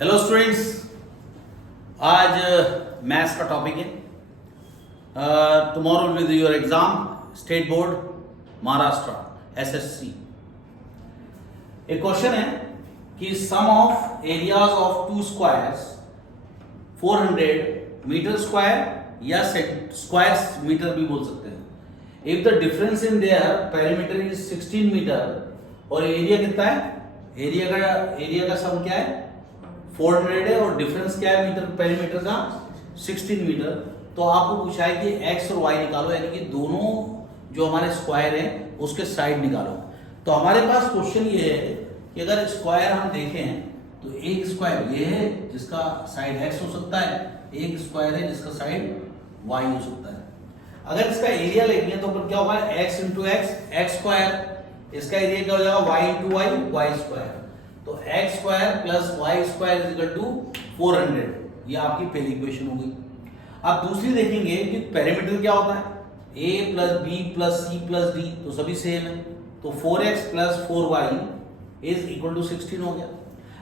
Hello students, आज maths का topic है। Tomorrow will be your exam state board Maharashtra SSC. एक क्वेश्चन है कि sum of areas of two squares 400 metre square या स्क्वायर मीटर भी बोल सकते हैं। If the difference in their perimeter is 16 metre और एरिया कितना है, एरिया का सम क्या है 400 है और डिफरेंस क्या है मीटर पेरीमीटर का 16 मीटर। तो आपको पूछा है कि x और y निकालो, यानी कि दोनों जो हमारे स्क्वायर हैं उसके साइड निकालो। तो हमारे पास क्वेश्चन ये है कि अगर स्क्वायर हम देखें तो एक स्क्वायर ये है जिसका साइड x हो सकता है, एक स्क्वायर है जिसका साइड y हो सकता है। अगर इसका एरिया लेंगे तो फिर क्या होगा x इंटू एक्स स्क्वायर, इसका एरिया क्या हो जाएगा y इंटू वाई स्क्वायर। तो x square plus y square is equal to 400। ये आपकी पहली इक्वेशन हो गई। अब दूसरी देखेंगे कि पेरीमीटर क्या होता है, a plus b plus c plus d, तो सभी सेम है। तो 4x plus 4y is equal to 16 हो गया।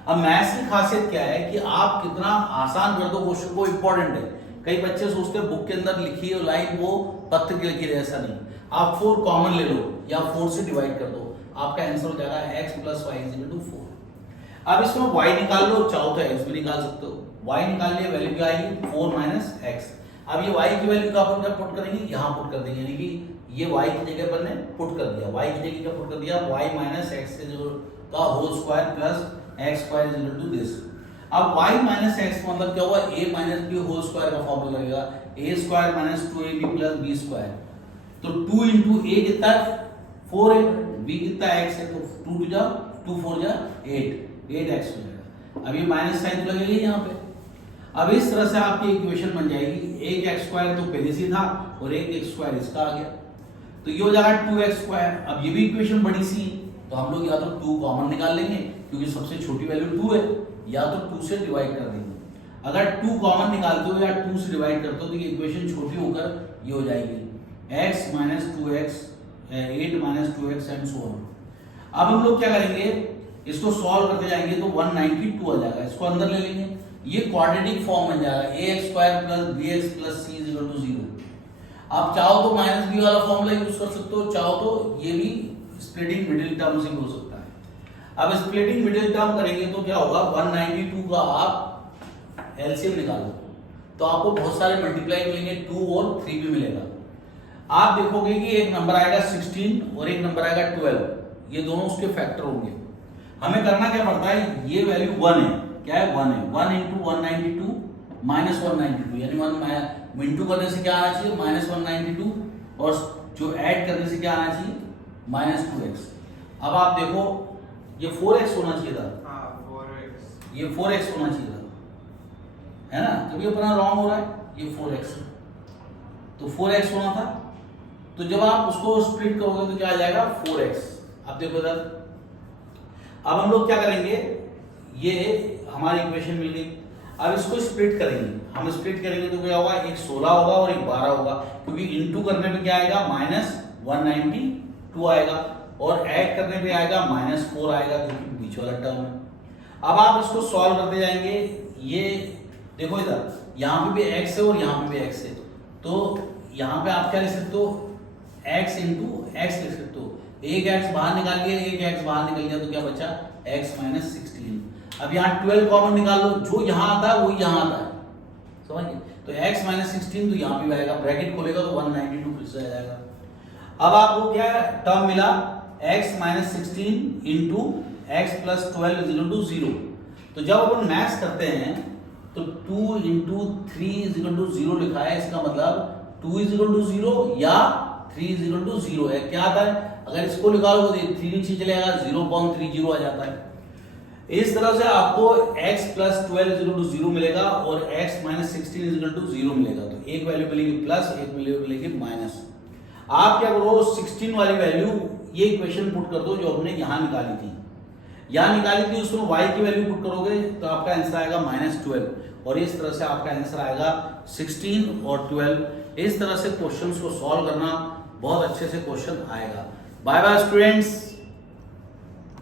अब मैथ्स की खासियत क्या है कि आप कितना आसान कर दो क्वेश्चन को, इंपॉर्टेंट है। कई बच्चे सोचते हैं बुक के अंदर लिखी है लाइन वो पत्र के लिखी है, ऐसा नहीं। आप 4 कॉमन ले लो या 4 से डिवाइड कर दो, आपका आंसर हो जाएगा x plus y is equal to 4। अब इसमें y निकाल लो, चाहो तो x भी निकाल सकते हो। y निकाल लिया, वैल्यू क्या आएगी 4 माइनस x। अब ये y की वैल्यू कहां पर पुट करेंगे, यहां पुट कर देंगे, यानी कि ये y की जगह पर ने पुट कर दिया, y की जगह क्या पुट कर दिया y माइनस x का whole square plus x square is equal to this. अब y माइनस x का मतलब क्या हुआ, a minus b whole square का फॉर्मूला लगेगा, a square minus 2ab plus b square. तो 2 इंटू a कितना है 4 है, b कितना x है, तो 2 टू जा 2 4 जा 8x हो जाएगा। अब ये माइनस साइन तो लगेगा यहाँ पे। अब इस तरह से आपकी इक्वेशन बन जाएगी, एक एक्स स्क्वायर तो पहले से था और एक एक्स स्क्वायर इसका आ गया, तो ये हो जाएगा 2x स्क्वायर। अब ये भी इक्वेशन बड़ी सी है, तो हम लोग या तो 2 कॉमन निकाल लेंगे क्योंकि सबसे छोटी वैल्यू 2 है, या तो 2 से डिवाइड कर देंगे। अगर 2 कॉमन निकालते हो या 2 से डिवाइड करते हो तो ये इक्वेशन छोटी होकर ये हो जाएगी x minus 2x 8 minus 2x and so on. अब हम लोग क्या करेंगे, इसको सॉल्व करते जाएंगे तो 192 आ जाएगा, इसको अंदर ले लेंगे, ये क्वाड्रेटिक फॉर्म बन जाएगा ax square plus bx plus c is equal to 0। आप चाहो तो माइनस b वाला फॉर्मूला यूज कर सकते हो, चाहो तो ये भी स्प्लिटिंग मिडिल टर्म से हो सकता है। अब स्प्लिटिंग मिडिल टर्म करेंगे तो क्या होगा, 192 का आप एलसीएम निकालो तो आपको बहुत सारे मल्टीप्लाई मिलेंगे, 2 और 3 भी मिलेगा। आप देखोगे कि एक नंबर आएगा 16 और एक नंबर आएगा 12, ये दोनों उसके फैक्टर होंगे। हमें करना क्या पड़ता है, ये वैल्यू 1 है, क्या है 1 है, 1 इंटू 192 माइनस 192, यानी 1 इंटू करने से क्या आना चाहिए माइनस 192 और जो ऐड करने से क्या आना चाहिए माइनस 2x। अब आप देखो ये 4x होना चाहिए था, हाँ 4x, ये 4x होना चाहिए था, है ना, जब ये अपना रॉन्ग हो रहा है, ये 4x है तो 4x होना था। तो जब आप उसको स्प्लिट करोगे तो क्या आ जाएगा 4x। अब देखो इधर, अब हम लोग क्या करेंगे, ये हमारी इक्वेशन मिल गई। अब इसको स्प्लिट करेंगे, हम स्प्लिट करेंगे तो क्या होगा, एक 16 होगा और एक 12 होगा, क्योंकि इनटू करने पे क्या आएगा माइनस 192 आएगा और ऐड करने पे आएगा माइनस 4 आएगा, क्योंकि बीच वाला टर्म है। अब आप इसको सॉल्व करते जाएंगे, ये देखो इधर यहाँ पे भी x है और यहाँ पे भी x है, तो यहाँ पे आप क्या लिख सकते हो x इंटू एक्स लिख सकते हो। एक x बाहर निकाल लिया, एक x बाहर निकल गया तो क्या बचा x माइनस 16। अब यहाँ 12 कॉमन निकाल लो, जो यहाँ आता है वही यहाँ आता है, समझ गए। तो x माइनस 16 तो यहाँ भी आएगा, ब्रैकेट खोलेगा तो 192 फिर से आ जाएगा। अब आपको क्या टर्म मिला, x minus 16 into x plus 12 is equal to 0। तो जब अपन मैथ्स करते हैं तो 2 इंटू 3 इज इक्वल टू 0 लिखा है, इसका मतलब 2 इज इक्वल टू 0 या 3 इज इक्वल टू 0 है। क्या आता है, अगर इसको निकालोगे तो 3 नीचे चलेगा, 0.30 आ जाता है। इस तरह से आपको x plus 12 is equal to 0 मिलेगा और x minus 16 is equal to 0 मिलेगा। तो एक वैल्यू मिलेगी प्लस, एक वैल्यू मिलेगी माइनस। आप क्या करो, 16 वाली वैल्यू ये इक्वेशन पुट कर दो जो हमने यहाँ निकाली थी, यहाँ निकाली थी, उसमें y की वैल्यू पुट करोगे तो आपका आंसर आएगा माइनस 12 और इस तरह से आपका आंसर आएगा 16 और 12। इस तरह से क्वेश्चंस को सॉल्व करना, बहुत अच्छे से क्वेश्चन आएगा। Bye bye students.